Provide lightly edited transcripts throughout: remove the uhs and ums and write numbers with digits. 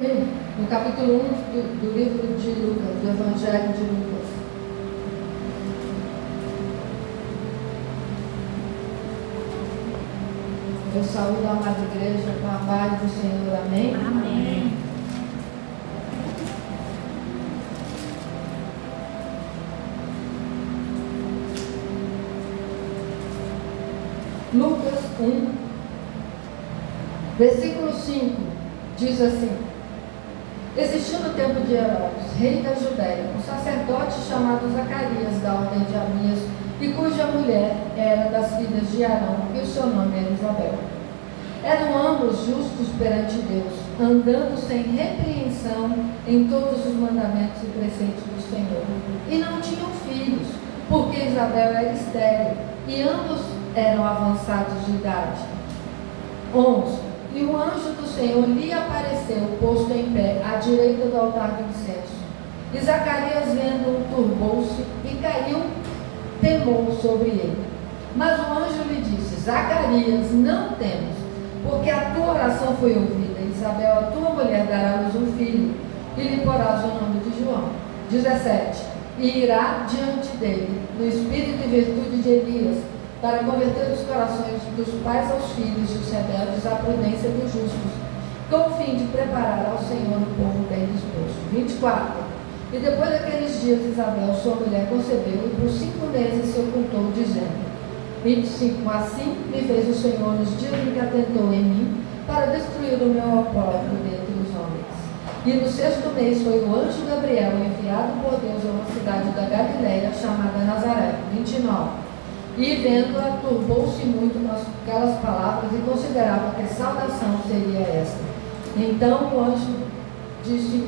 No capítulo 1 do livro de Lucas, do Evangelho de Lucas. Eu saúdo a amada igreja com a paz do Senhor. Amém? Amém. Lucas 1, versículo 5, diz assim: Existiu no tempo de Herodes, rei da Judéia, um sacerdote chamado Zacarias, da ordem de Abias, e cuja mulher era das filhas de Arão, e o seu nome era Isabel. Eram ambos justos perante Deus, andando sem repreensão em todos os mandamentos e preceitos do Senhor. E não tinham filhos, porque Isabel era estéril, e ambos eram avançados de idade. 11. E o anjo do Senhor lhe apareceu, posto em pé, à direita do altar do incenso. E Zacarias, vendo-o, turbou-se e caiu temor sobre ele. Mas o anjo lhe disse: Zacarias, não temas, porque a tua oração foi ouvida. Isabel, a tua mulher, dará à luz um filho, e lhe porás o nome de João. 17. E irá diante dele, no espírito e virtude de Elias, para converter os corações dos pais aos filhos e os rebeldes à prudência dos justos, com o fim de preparar ao Senhor o povo bem disposto. 24. E depois daqueles dias, Isabel, sua mulher, concebeu, e por 5 meses se ocultou, dizendo: 25. Assim me fez o Senhor nos dias em que atentou em mim, para destruir o meu opróbrio dentre os homens. E no 6º mês foi o anjo Gabriel, enviado por Deus a uma cidade da Galileia, chamada Nazaré. 29. E vendo-a, turbou-se muito com aquelas palavras e considerava que saudação seria esta. Então o anjo disse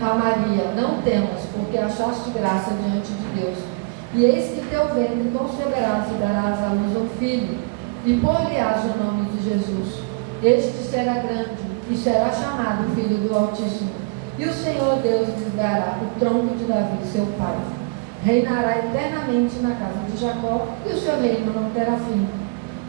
a Maria: Não temas, porque achaste graça diante de Deus. E eis que teu ventre conceberás e darás à luz um filho, e por-lhe-ás o nome de Jesus. Este será grande e será chamado Filho do Altíssimo. E o Senhor Deus lhe dará o trono de Davi, seu pai. Reinará eternamente na casa de Jacó, e o seu reino não terá fim.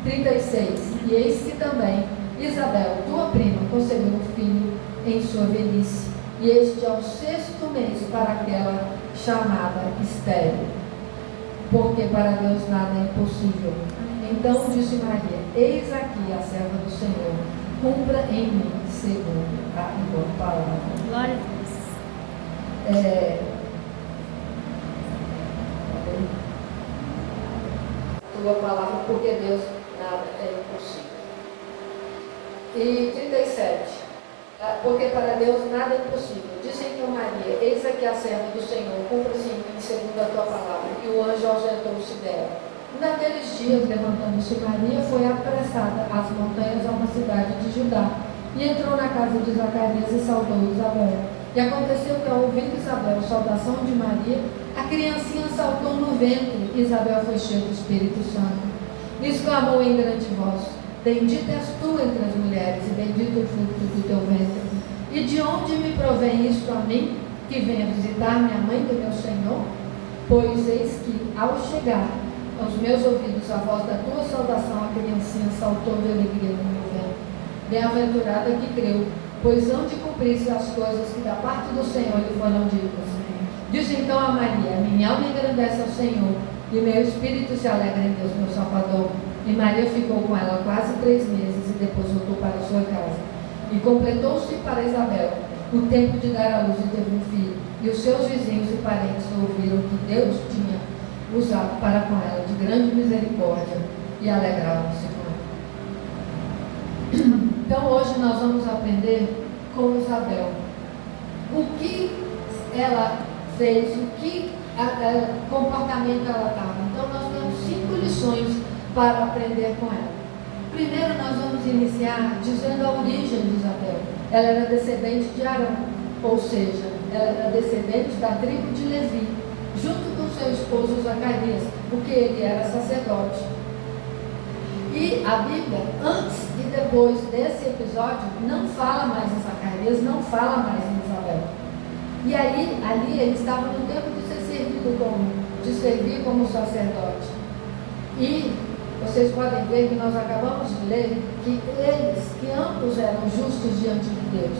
36. E eis que também Isabel, tua prima, concebeu um filho em sua velhice, e este é o 6º mês para aquela chamada estéril, porque para Deus nada é impossível. Então disse Maria: Eis aqui a serva do Senhor, cumpra em mim segundo a tua palavra. Glória a Deus. Tua palavra, porque Deus nada é impossível. E 37. Porque para Deus nada é impossível. Disse então Maria: Eis aqui a serva do Senhor, cumpra-se em mim segundo a tua palavra. E o anjo ausentou-se dela. Naqueles dias, levantando-se Maria, foi apressada às montanhas a uma cidade de Judá, e entrou na casa de Zacarias e saudou Isabel. E aconteceu que, ao ouvir Isabel a saudação de Maria, a criancinha saltou no ventre. Isabel foi cheia do Espírito Santo. E exclamou em grande voz: Bendita és tu entre as mulheres, e bendito o fruto do teu ventre. E de onde me provém isto a mim, que venha visitar-me a mãe do meu Senhor? Pois eis que, ao chegar aos meus ouvidos a voz da tua saudação, a criancinha saltou de alegria no meu ventre. Bem-aventurada que creu, pois hão de cumprir-se as coisas que da parte do Senhor lhe foram ditas. Disse então a Maria: Minha alma engrandece ao Senhor, e meu espírito se alegra em Deus, meu Salvador. E Maria ficou com ela quase 3 meses, e depois voltou para sua casa. E completou-se para Isabel o tempo de dar à luz, e teve um filho. E os seus vizinhos e parentes ouviram que Deus tinha usado para com ela de grande misericórdia, e alegravam-se com ela. Então hoje nós vamos aprender com Isabel o que ela fez, o que comportamento ela estava. Então nós temos 5 lições para aprender com ela. Primeiro nós vamos iniciar dizendo a origem de Isabel. Ela era descendente de Arão, ou seja, ela era descendente da tribo de Levi, junto com seu esposo Zacarias, porque ele era sacerdote. E a Bíblia, antes e depois desse episódio, não fala mais em Zacarias, não fala mais em Isabel. E aí, ali ele estava no tempo de servir como sacerdote. E vocês podem ver que nós acabamos de ler que eles, que ambos eram justos diante de Deus.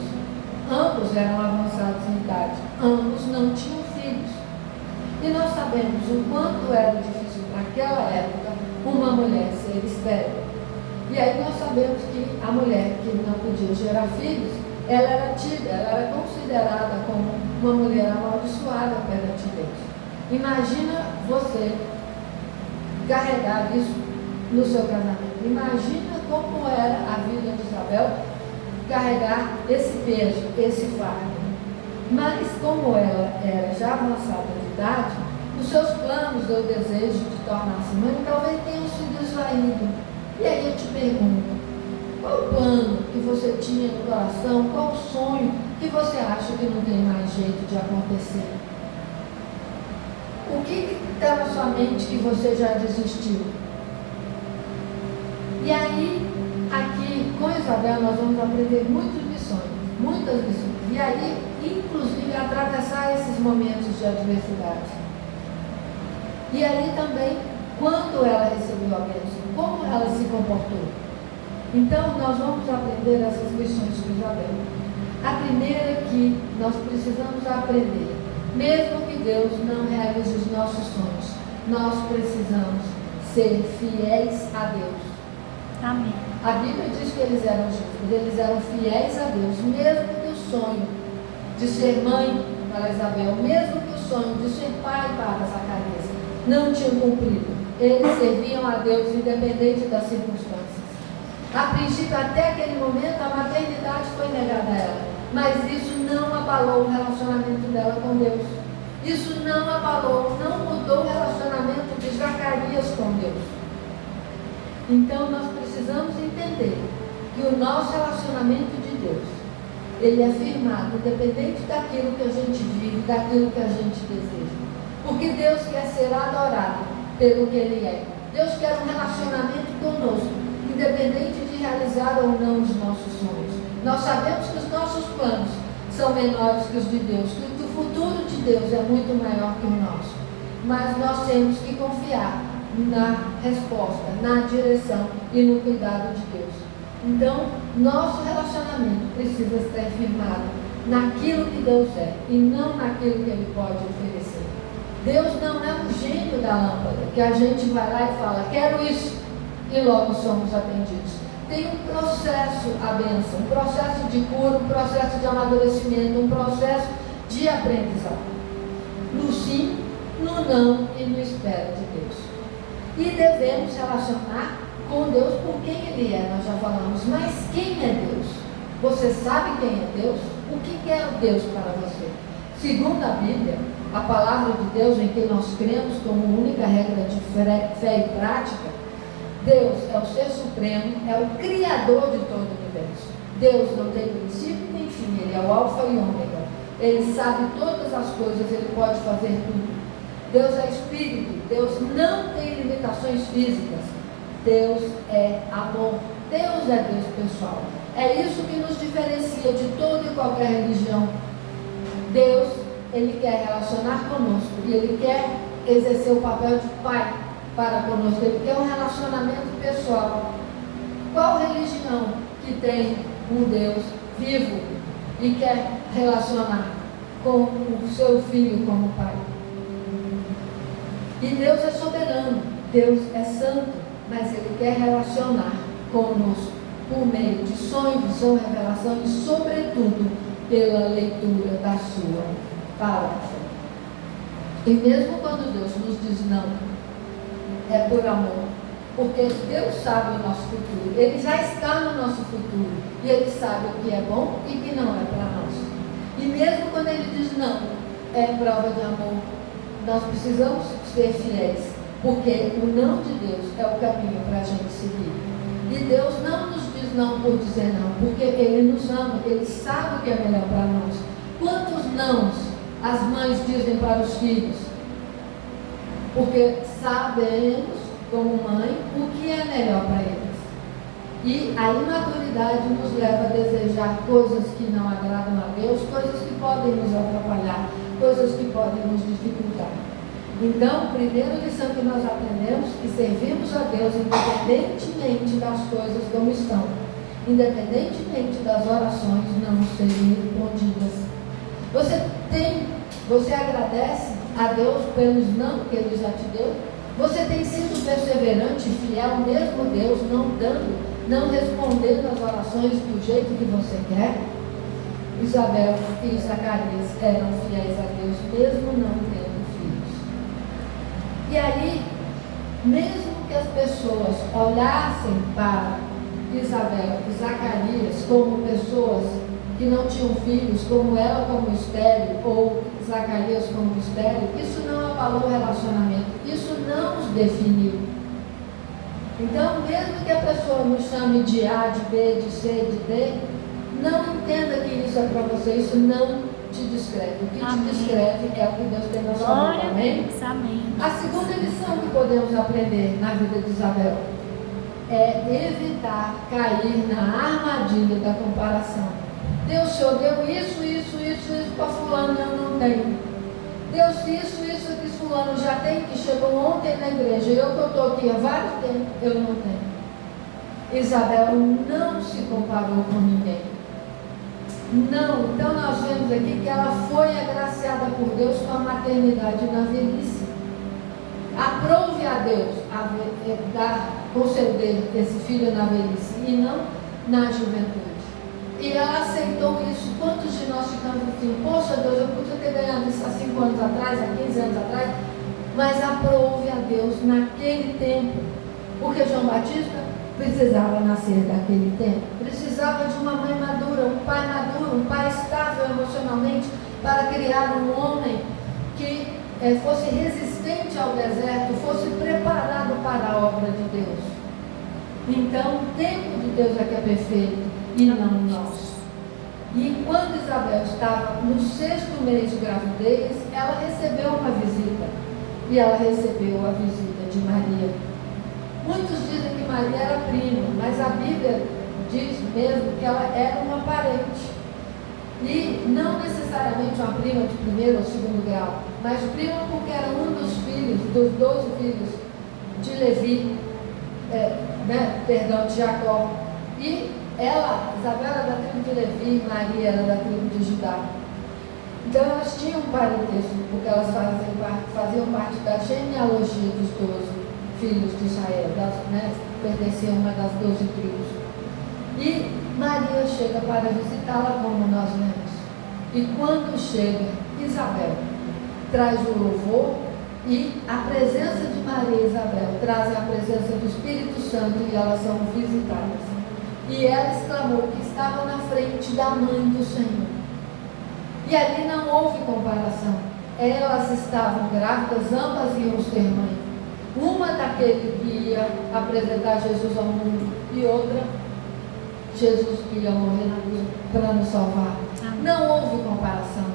eram avançados em idade. Ambos não tinham filhos. E nós sabemos o quanto era difícil naquela época uma mulher ser estéril. E aí nós sabemos que a mulher que não podia gerar filhos, ela era tida, ela era considerada como uma mulher amaldiçoada perante Deus. Imagina você carregar isso no seu casamento. Imagina como era a vida de Isabel carregar esse peso, esse fardo. Mas como ela era já avançada de idade, os seus planos ou desejo de tornar-se mãe talvez tenham sido esvaídos. E aí eu te pergunto, qual o plano que você tinha no coração, qual o sonho que você acha que não tem mais jeito de acontecer? O que está na sua mente que você já desistiu? E aí, aqui com Isabel, nós vamos aprender muitas lições. E aí, inclusive, atravessar esses momentos de adversidade. E aí também, quando ela recebeu a bênção, como ela se comportou. Então, nós vamos aprender essas lições com Isabel. A primeira é que nós precisamos aprender, mesmo que Deus não realize os nossos sonhos, nós precisamos ser fiéis a Deus. Amém. A Bíblia diz que eles eram justos, eles eram fiéis a Deus, mesmo que o sonho de ser mãe para Isabel, mesmo que o sonho de ser pai para Zacarias não tinham cumprido. Eles serviam a Deus independente das circunstâncias. A princípio, até aquele momento, a maternidade foi negada a ela, mas isso não abalou o relacionamento dela com Deus. Isso não abalou, não mudou o relacionamento de Zacarias com Deus. Então, nós precisamos entender que o nosso relacionamento de Deus, ele é firmado, independente daquilo que a gente vive, daquilo que a gente deseja. Porque Deus quer ser adorado pelo que Ele é. Deus quer um relacionamento conosco, independente de realizar ou não os nossos sonhos. Nós sabemos que os nossos planos são menores que os de Deus, que o futuro de Deus é muito maior que o nosso. Mas nós temos que confiar na resposta, na direção e no cuidado de Deus. Então, nosso relacionamento precisa estar firmado naquilo que Deus é e não naquilo que Ele pode oferecer. Deus não é um gênio da lâmpada, que a gente vai lá e fala, quero isso, e logo somos atendidos. Tem um processo, a bênção, um processo de cura, um processo de amadurecimento, um processo de aprendizado. No sim, no não e no espera de Deus. E devemos relacionar com Deus por quem Ele é, nós já falamos. Mas quem é Deus? Você sabe quem é Deus? O que é Deus para você? Segundo a Bíblia, a palavra de Deus em que nós cremos como única regra de fé e prática, Deus é o Ser Supremo, é o Criador de todo o universo. Deus não tem princípio nem fim, Ele é o Alfa e Ômega. Ele sabe todas as coisas, Ele pode fazer tudo. Deus é Espírito, Deus não tem limitações físicas. Deus é amor, Deus é Deus pessoal. É isso que nos diferencia de toda e qualquer religião. Deus, Ele quer relacionar conosco e Ele quer exercer o papel de Pai para conosco. Ele quer um relacionamento pessoal. Qual religião que tem um Deus vivo e quer relacionar com o seu Filho como Pai? E Deus é soberano, Deus é santo, mas Ele quer relacionar conosco por meio de sonho, visão, revelação e, sobretudo, pela leitura da sua palavra. E mesmo quando Deus nos diz não, é por amor, porque Deus sabe o nosso futuro, Ele já está no nosso futuro, e Ele sabe o que é bom e o que não é para nós. E mesmo quando Ele diz não, é prova de amor. Nós precisamos ser fiéis, porque o não de Deus é o caminho para a gente seguir. E Deus não nos diz não por dizer não, porque Ele nos ama, Ele sabe o que é melhor para nós. Quantos nãos as mães dizem para os filhos? Porque sabemos, como mãe, o que é melhor para eles. E a imaturidade nos leva a desejar coisas que não agradam a Deus, coisas que podem nos atrapalhar, coisas que podem nos dificultar. Então, a primeira lição que nós aprendemos é que servimos a Deus independentemente das coisas como estão, independentemente das orações não serem respondidas. Você agradece a Deus pelos não que Ele já te deu? Você tem sido perseverante e fiel, mesmo Deus não respondendo às orações do jeito que você quer? Isabel e Zacarias eram fiéis a Deus, mesmo não tendo filhos. E aí, mesmo que as pessoas olhassem para Isabel e Zacarias como pessoas que não tinham filhos, como ela como estéril, ou Zacarias como estéril, isso não abalou o relacionamento, isso não os definiu. Então, mesmo que a pessoa nos chame de A, de B, de C, de D, não entenda que isso é para você, isso não te descreve. O que Amém. te descreve é o que Deus tem na sua vida. Amém? Amém. A segunda lição que podemos aprender na vida de Isabel é evitar cair na armadilha da comparação. Deus, Senhor, deu isso para fulano, eu não tenho. Deus, isso que fulano já tem, que chegou ontem na igreja, eu que estou aqui há vários tempos, eu não tenho. Isabel não se comparou com ninguém. Não, então nós vemos aqui que ela foi agraciada por Deus com a maternidade na velhice. Aprove a Deus conceder esse filho na velhice e não na juventude. E ela aceitou isso. Quantos de nós ficamos assim, poxa Deus, eu podia ter ganhado isso há 5 anos atrás, há 15 anos atrás, mas aprove a Deus naquele tempo, porque João Batista precisava nascer daquele tempo, precisava de uma mãe madura, um pai maduro, um pai estável emocionalmente, para criar um homem que fosse resistente ao deserto, fosse preparado para a obra de Deus. Então, o tempo de Deus é que é perfeito e não o nosso. E quando Isabel estava no 6º mês de gravidez, ela recebeu uma visita. E ela recebeu a visita de Maria. Muitos dizem que Maria era prima, mas a Bíblia diz mesmo que ela era uma parente. E não necessariamente uma prima de 1º ou 2º grau, mas prima porque era um dos filhos, dos 12 filhos de Levi, de Jacó. E Isabel era da tribo de Levi, Maria era da tribo de Judá. Então elas tinham um parentesco, porque elas faziam parte da genealogia dos 12 filhos de Israel, pertenciam a uma das 12 tribos. E Maria chega para visitá-la, como nós lemos. E quando chega, Isabel traz o louvor, e a presença de Maria e Isabel trazem a presença do Espírito Santo, e elas são visitadas. E ela exclamou que estava na frente da mãe do Senhor. E ali não houve comparação. Elas estavam grávidas, ambas iam ser mãe. Uma daquele que ia apresentar Jesus ao mundo, e outra, Jesus que ia morrer na cruz para nos salvar. Não houve comparação.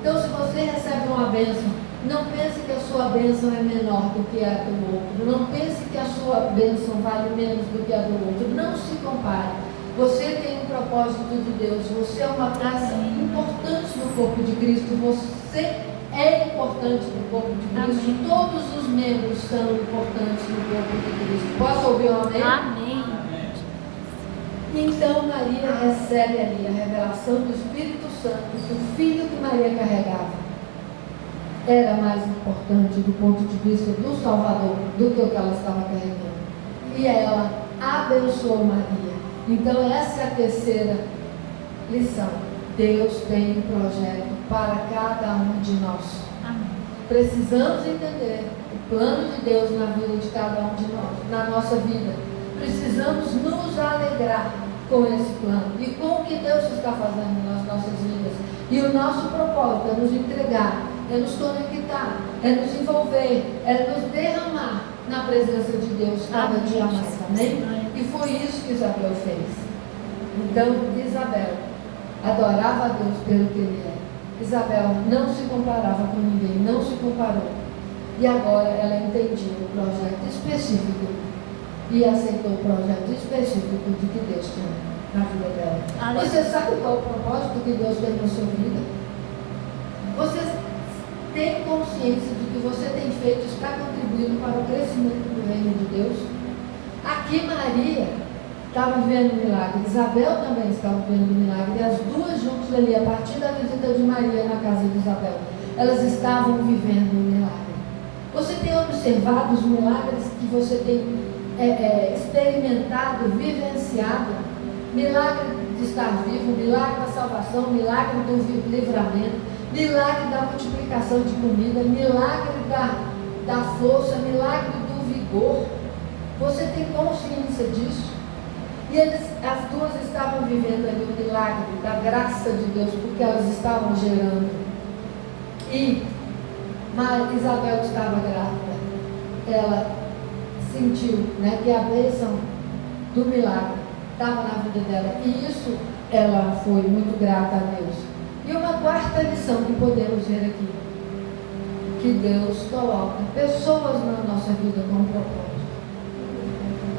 Então, se você recebe uma bênção, não pense que a sua bênção é menor do que a do outro. Não pense que a sua bênção vale menos do que a do outro. Não se compare. Você tem um propósito de Deus. Você é uma peça importante no corpo de Cristo. Você é importante no corpo de Cristo. Amém. Todos os membros são importantes no corpo de Cristo. Posso ouvir um amém? Amém. Então Maria recebe ali a revelação do Espírito Santo, que o filho que Maria carregava era mais importante do ponto de vista do Salvador do que o que ela estava carregando. E ela abençoou Maria. Então essa é a terceira lição. Deus tem um projeto para cada um de nós. Amém. Precisamos entender o plano de Deus na vida de cada um de nós, na nossa vida. Precisamos nos alegrar com esse plano e com o que Deus está fazendo nas nossas vidas. E o nosso propósito é nos entregar, é nos conectar, é nos envolver, é nos derramar na presença de Deus cada dia mais. Amém? E foi isso que Isabel fez. Então, Isabel adorava a Deus pelo que Ele é. Isabel não se comparava com ninguém, não se comparou. E agora ela entendia o projeto específico e aceitou o projeto específico de que Deus tem na vida dela. Aleluia. Você sabe qual é o propósito que Deus tem na sua vida? Você tem consciência de que você tem feito, está contribuindo para o crescimento do reino de Deus? Aqui Maria, estava vivendo um milagre, Isabel também estava vivendo um milagre, e as duas juntas ali, a partir da visita de Maria na casa de Isabel, elas estavam vivendo um milagre. Você tem observado os milagres que você tem experimentado, vivenciado? Milagre de estar vivo, milagre da salvação, milagre do livramento, milagre da multiplicação de comida, milagre da força, milagre do vigor. Você tem consciência disso? E as duas estavam vivendo ali o milagre da graça de Deus, porque elas estavam gerando. E Isabel estava grávida. Ela sentiu, né, que a bênção do milagre estava na vida dela. E isso ela foi muito grata a Deus. E uma quarta lição que podemos ver aqui: que Deus coloca pessoas na nossa vida com propósito.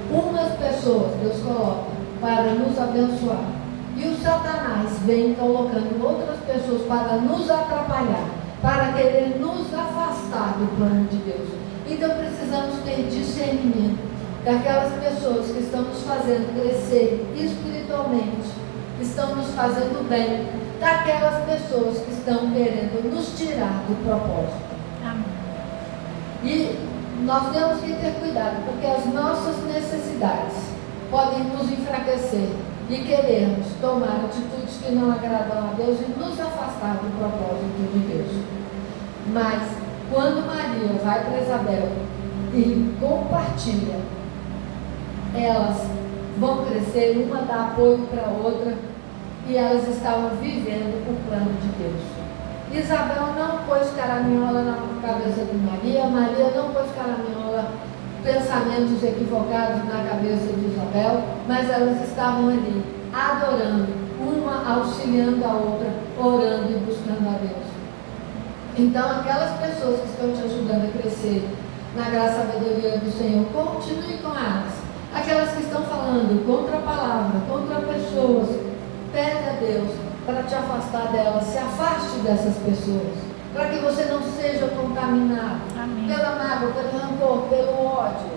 Umas pessoas Deus coloca para nos abençoar, e o Satanás vem colocando outras pessoas para nos atrapalhar, para querer nos afastar do plano de Deus. Então precisamos ter discernimento daquelas pessoas que estão nos fazendo crescer espiritualmente, estão nos fazendo bem, daquelas pessoas que estão querendo nos tirar do propósito. Amém. E nós temos que ter cuidado, porque as nossas necessidades podem nos enfraquecer e queremos tomar atitudes que não agradam a Deus e nos afastar do propósito de Deus. Mas quando Maria vai para Isabel e compartilha, elas vão crescer, uma dá apoio para a outra, e elas estavam vivendo o plano de Deus. Isabel não pôs caraminhola na cabeça de Maria, Maria não pôs caraminhola, pensamentos equivocados na cabeça de Isabel, mas elas estavam ali, adorando, uma auxiliando a outra, orando e buscando a Deus. Então, aquelas pessoas que estão te ajudando a crescer na graça e sabedoria do Senhor, continue com elas. Aquelas que estão falando contra a palavra, contra pessoas, pede a Deus para te afastar delas, se afaste dessas pessoas, para que você não seja contaminado. Amém. Pela mágoa, pelo rancor, pelo ódio,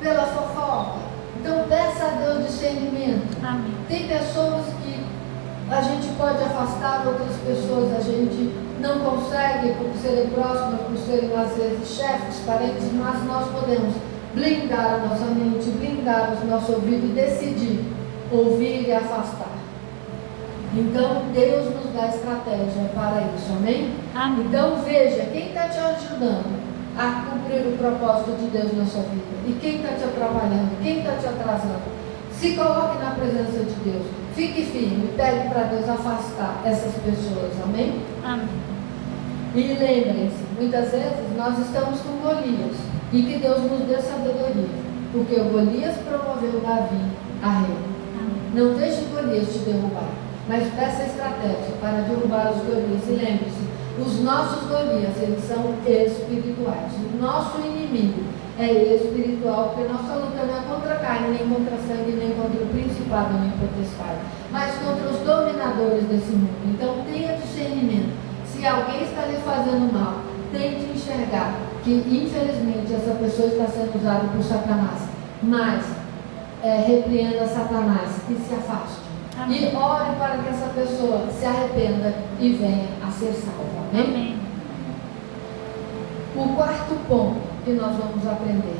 pela fofoca. Então peça a Deus discernimento. Amém. Tem pessoas que a gente pode afastar, outras pessoas a gente não consegue por serem próximas, por serem às vezes chefes, parentes, mas nós podemos blindar a nossa mente, blindar o nosso ouvido e decidir ouvir e afastar. Então, Deus nos dá estratégia para isso, amém? Amém. Então, veja, quem está te ajudando a cumprir o propósito de Deus na sua vida? E quem está te atrapalhando? Quem está te atrasando? Se coloque na presença de Deus. Fique firme, pede para Deus afastar essas pessoas, amém? Amém. E lembrem-se, muitas vezes nós estamos com Golias, e que Deus nos dê sabedoria, porque o Golias promoveu Davi a rei. Amém. Não deixe Golias te derrubar, mas peça estratégia para derrubar os Golias. E lembre-se, os nossos Golias, eles são espirituais. O nosso inimigo é espiritual, porque nossa luta não é contra a carne, nem contra sangue, nem contra o principado, nem potestade, mas contra os dominadores desse mundo. Então tenha discernimento. Se alguém está lhe fazendo mal, tente enxergar que infelizmente essa pessoa está sendo usada por Satanás, mas repreenda Satanás e se afaste. Amém. E ore para que essa pessoa se arrependa e venha a ser salva. Amém? Amém. O quarto ponto que nós vamos aprender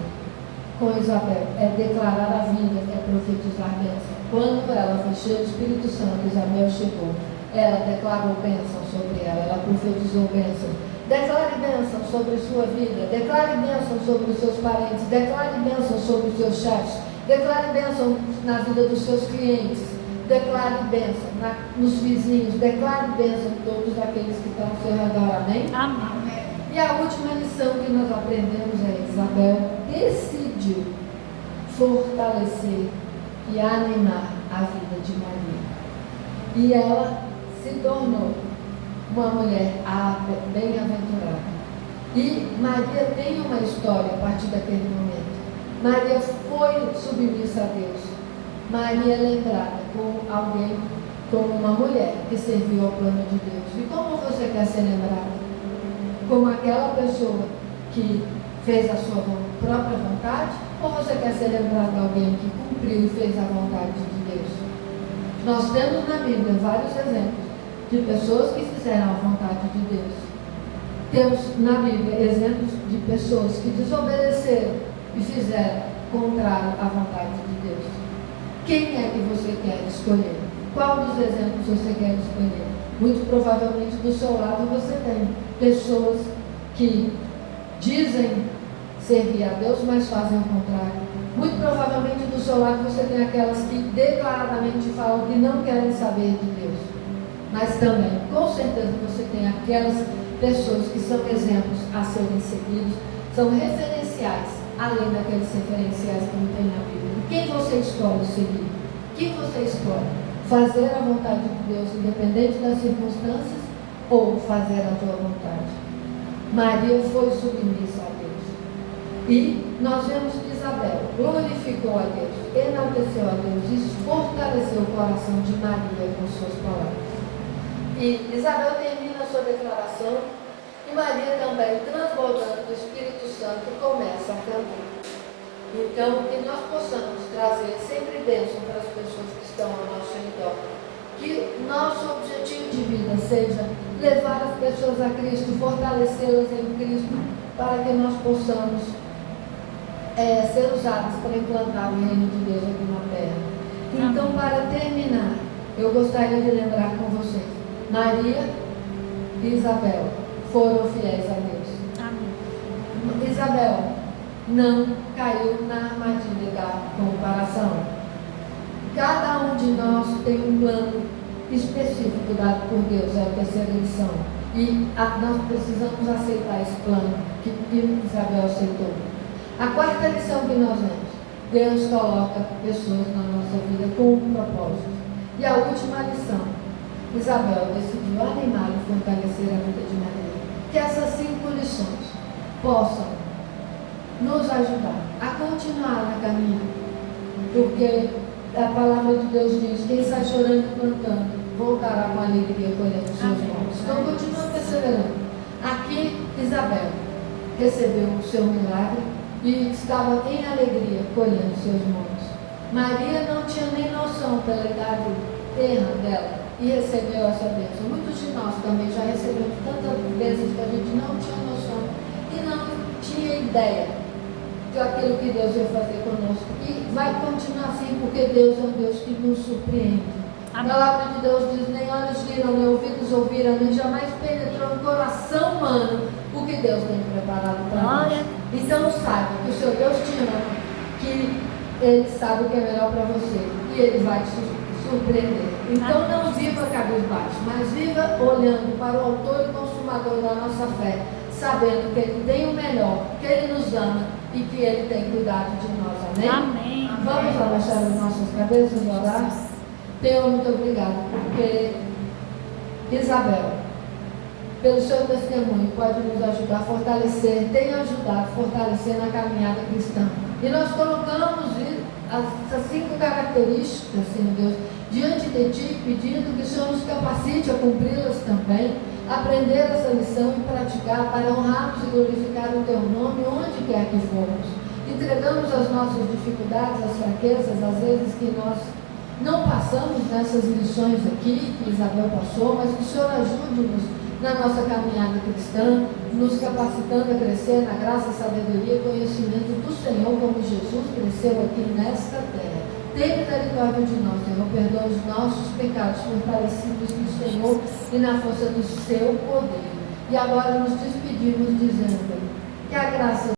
com Isabel é declarar a vida, é profetizar bênção. Quando ela foi cheia do Espírito Santo, Isabel chegou, ela declarou bênção sobre ela profetizou bênção. Declare bênção sobre sua vida, declare bênção sobre os seus parentes, declare bênção sobre os seus chefes, declare bênção na vida dos seus clientes, declare bênção nos vizinhos, declare bênção em todos aqueles que estão ao seu redor. Amém? Amém. E a última lição que nós aprendemos é: Isabel decidiu fortalecer e animar a vida de Maria. E ela se tornou uma mulher bem-aventurada. E Maria tem uma história a partir daquele momento. Maria foi submissa a Deus. Maria é lembrada como alguém, como uma mulher que serviu ao plano de Deus. E como você quer ser lembrada? Como aquela pessoa que fez a sua própria vontade? Ou você quer ser lembrado de alguém que cumpriu e fez a vontade de Deus? Nós temos na Bíblia vários exemplos de pessoas que fizeram a vontade de Deus. Temos na Bíblia exemplos de pessoas que desobedeceram e fizeram contrário à vontade de Deus. Quem é que você quer escolher? Qual dos exemplos você quer escolher? Muito provavelmente do seu lado você tem pessoas que dizem servir a Deus, mas fazem o contrário. Muito provavelmente do seu lado você tem aquelas que declaradamente falam que não querem saber de Deus. Mas também, com certeza, você tem aquelas pessoas que são exemplos a serem seguidos, são referenciais, além daqueles referenciais que não tem na Bíblia. Quem você escolhe seguir? Quem você escolhe? Fazer a vontade de Deus, independente das circunstâncias, ou fazer a tua vontade? Maria foi submissa a Deus. E nós vemos que Isabel glorificou a Deus, enalteceu a Deus e fortaleceu o coração de Maria com suas palavras. E Isabel termina a sua declaração e Maria também, transbordando do Espírito Santo, começa a cantar. Então, que nós possamos trazer sempre bênção para as pessoas que estão ao nosso redor. Que nosso objetivo de vida seja levar as pessoas a Cristo, fortalecê-las em Cristo, para que nós possamos ser usados para implantar o reino de Deus aqui na terra. Então, para terminar, eu gostaria de lembrar com vocês, Maria e Isabel foram fiéis a Deus. Amém. Isabel não caiu na armadilha da comparação. Cada um de nós tem um plano específico dado por Deus, é a terceira lição. E nós precisamos aceitar esse plano que Isabel aceitou. A quarta lição que nós vemos: Deus coloca pessoas na nossa vida com um propósito. E a última lição: Isabel decidiu animar e fortalecer a vida de Maria. Que essas 5 lições possam nos ajudar a continuar na caminhada. Porque a palavra de Deus diz: quem está chorando e plantando, voltará com alegria colhendo seus bons. Então continua perseverando. Aqui Isabel recebeu o seu milagre e estava em alegria colhendo seus bons. Maria não tinha nem noção pela idade terra dela e recebeu essa bênção. Muitos de nós também já recebemos tantas bênçãos que a gente não tinha noção e não tinha ideia daquilo que Deus ia fazer conosco. E vai continuar assim, porque Deus é um Deus que nos surpreende. A palavra de Deus diz: nem olhos viram, nem ouvidos ouviram, nem jamais penetrou no coração humano o que Deus tem preparado para nós. Então saiba que o seu Deus te ama, que Ele sabe o que é melhor para você e Ele vai te surpreender. Então não viva cabisbaixo, mas viva olhando para o autor e consumador da nossa fé, sabendo que Ele tem o melhor, que Ele nos ama e que Ele tem cuidado de nós. Amém? Amém. Vamos abaixar as nossas cabeças e orar? Senhor, muito obrigado, porque Isabel, pelo seu testemunho, pode nos ajudar a fortalecer, tem ajudado a fortalecer na caminhada cristã. E nós colocamos essas 5 características, Senhor Deus, diante de Ti, pedindo que o Senhor nos capacite a cumpri-las também, aprender essa lição e praticar para honrarmos e glorificar o Teu nome onde quer que formos. Entregamos as nossas dificuldades, as fraquezas, às vezes que nós não passamos nessas lições aqui, que Isabel passou, mas que o Senhor ajude-nos na nossa caminhada cristã, nos capacitando a crescer na graça, sabedoria e conhecimento do Senhor, como Jesus cresceu aqui nesta terra. Tenha misericórdia de nós, Senhor, perdoa os nossos pecados, fortalecidos no Senhor e na força do seu poder. E agora nos despedimos dizendo que a graça